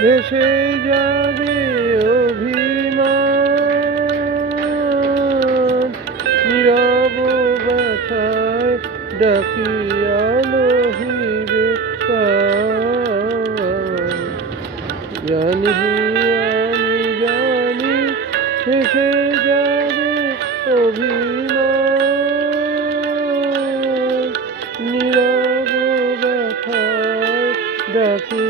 ভেসে যাবে অভিমান। নীরব ব্যথায় ডাকিয়া লহিবে জানি আমি জানি ভেসে যাবে অভিমান। নীরব ব্যথায় ডাকিয়া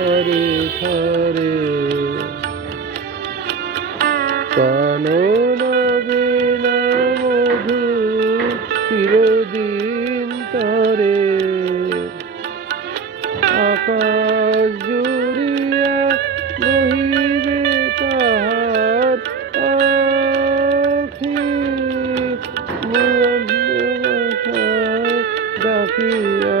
থারে থারে কান রবে না মধু চিরদিন তারে। আকাশ জুড়িয়া বহিবে তাহার আখি ডাকিয়া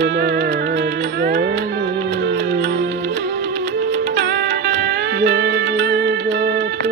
তোমার গানে যদি যত